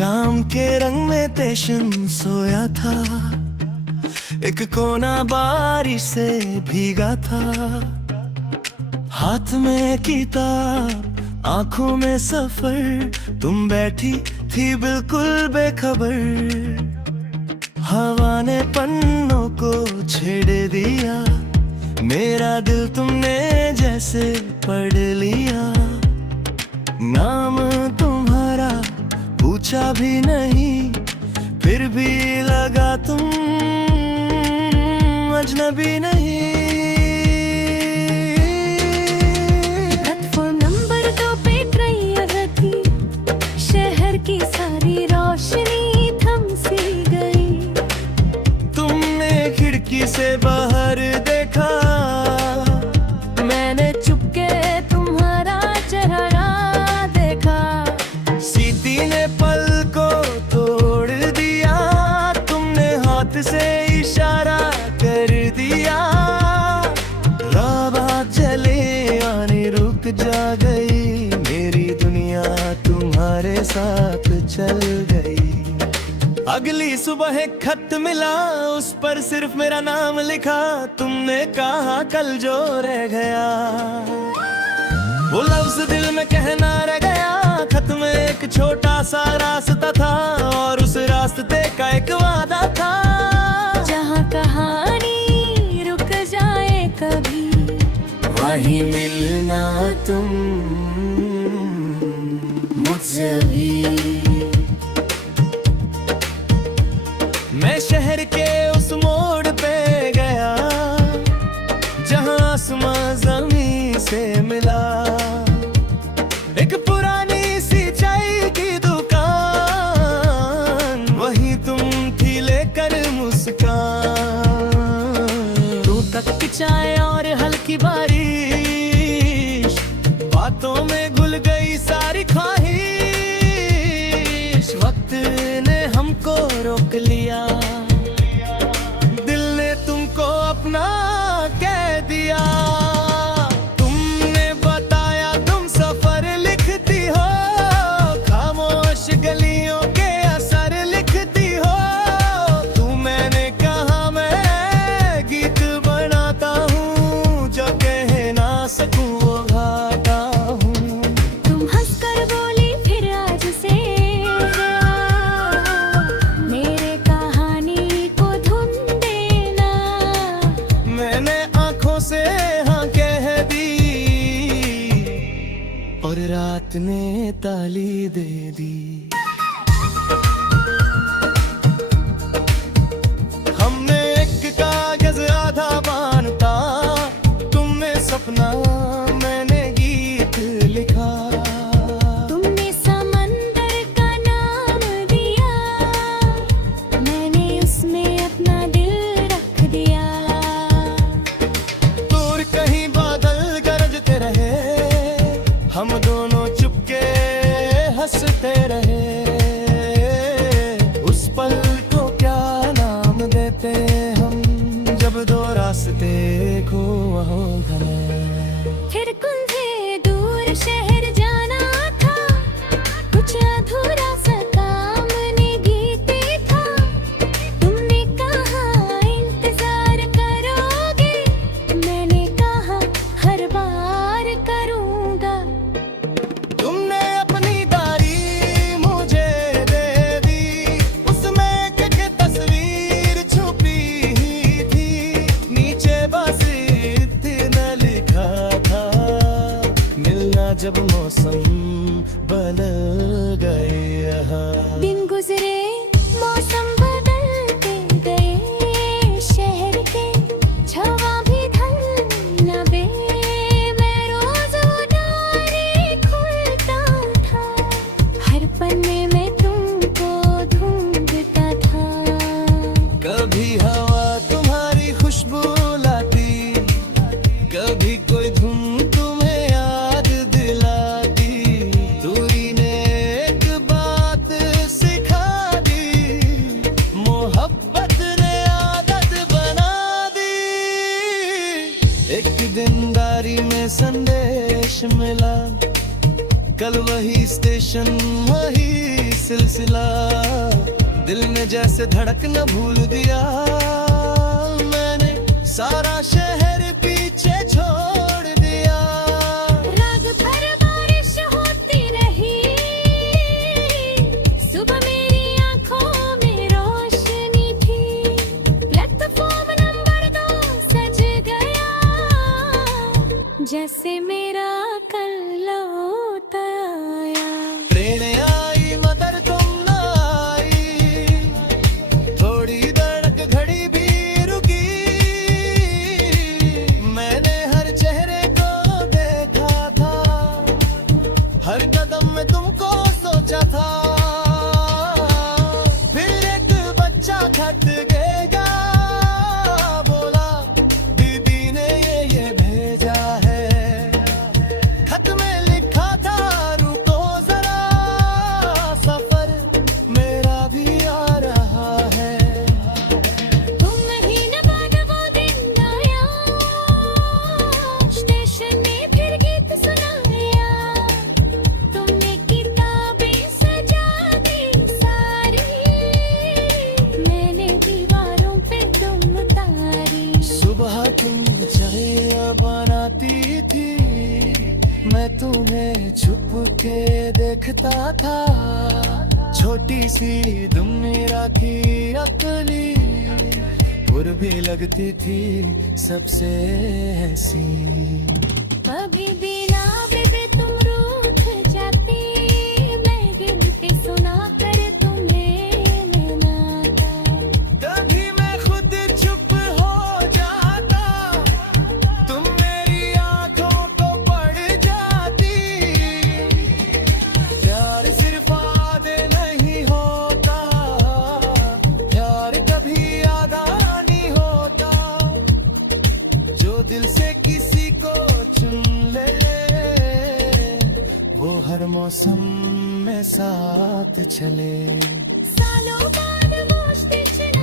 शाम के रंग में तेशन सोया था, एक कोना बारिश से भीगा था। हाथ में किताब, आंखों में सफर, तुम बैठी थी बिल्कुल बेखबर। हवा ने पन्नों को छेड़ दिया, मेरा दिल तुमने जैसे पढ़ लिया। नाम तुम्हारा पूछा भी नहीं, फिर भी लगा तुम अजनबी नहीं। फोन नंबर तो पे ट्राई थी, शहर की सारी रोशनी थम सी गई। तुमने खिड़की से बाहर देखा, मैंने चुपके तुम्हारा चेहरा देखा। सीटी ने पल को तोड़ दिया, तुमने हाथ से इशारा कर दिया। रात जले आने रुक जा गई, मेरी दुनिया तुम्हारे साथ चल गई। अगली सुबह एक खत मिला, उस पर सिर्फ मेरा नाम लिखा। तुमने कहा कल जो रह गया, वो लफ्ज दिल में कहना रह गया। खत में एक छोटा सा रास्ता था, और उस रास्ते का एक वादा था। जहाँ कहानी रुक जाए कभी, वहीं मिलना तुम मुझसे भी। मैं शहर के उस मोड़ पे गया, जहाँ आसमां ज़मीन से मिला। एक पुरानी सी चाय की दुकान, वहीं तुम थी लेकर मुस्कान। दूध तक चाय और हल्की बारिश, बातों में घुल गई सारी ख्वाहिश। वक्त ने हमको रोक लिया, दिल ने तुमको अपना कह दिया। तुमने बताया तुम सफर लिखती हो, खामोश गलियों के असर लिखती हो। तू मैंने कहा मैं गीत बनाता हूँ, जो कह ना सकूं वो गाता हूँ। तुम हंसकर बोली फिर आज से मेरे कहानी को धुन देना। मैंने आंखों से हाँ कह दी, और रात ने ताली दे दी। हमने एक कागज आधा मानता, तुमने सपना मैंने गीत लिखा। तुमने समंदर का नाम दिया, मैंने उसमें अपना दिल रख दिया। दूर कहीं बादल गरजते रहे, हम दोनों चुपके हंसते रहे। उस पल को क्या नाम देते हम, जब दो रास्ते खो हो गए। फिर कुंभे दूर शहर जाना था, कुछ अधूरा सा काम गीते था। तुमने कहा इंतजार करोगे, मैंने कहा हर बार करूँगा। तुमने अपनी डायरी मुझे दे दी, उसमें एक तस्वीर छुपी ही थी। नीचे बस इतना लिखा था, मिलना जब मौसम बदल गए। दिन गुजरे मौसम बदलते गए, शहर के छवा भी ढल न बे। मैं रोज डायरी खोलता था, हर पन्ने में तुमको ढूंढता था। कभी हवा तुम्हारी खुशबू लाती, कभी कोई धुन तुम्हें याद दिलाती। दूरी ने एक बात सिखा दी, मोहब्बत ने आदत बना दी। एक दिन डायरी में संदेश मिला, कल वही स्टेशन वही सिलसिला। से धड़कना भूल दिया मैंने, सारा शहर पीछे छोड़ दिया। रात भर बारिश होती रही, सुबह मेरी आंखों में रोशनी थी। प्लेटफॉर्म नंबर 2 सज गया, जैसे मेरा कल लौट आया। ट्रेन आई मगर तुम न आई, थोड़ी धड़क घड़ी भी रुकी। मैंने हर चेहरे को देखा था, हर कदम में तुमको सोचा था। फिर एक बच्चा खट गया, बोला दीदी ने ये भेजा है। खत में लिखा था रुको जरा, सफर मेरा भी आ रहा है। तुम महीने बाद वो दिन आया, स्टेशन में फिर गीत सुनाया। तुमने किताबें सजा दी सारी, मैंने दीवारों पे तुम उतारी। सुबह तुम चाय बनाती थी, मैं तुम्हें छुप के देखता था। छोटी सी दुनिया की अकली भी लगती थी सबसे ऐसी। कभी बिना बेबे तुम रूठ जाती, मैं गिन के सुना कर तुम्हें मनाता। तभी मैं खुद चुप हो जाता, तुम मेरी आंखों को पड़ जाती। प्यार सिर्फ आदे नहीं होता, प्यार कभी आधा नहीं होता। जो दिल से किसी को चुन ले, वो हर मौसम में साथ चले। सालों बाद वो स्टेशन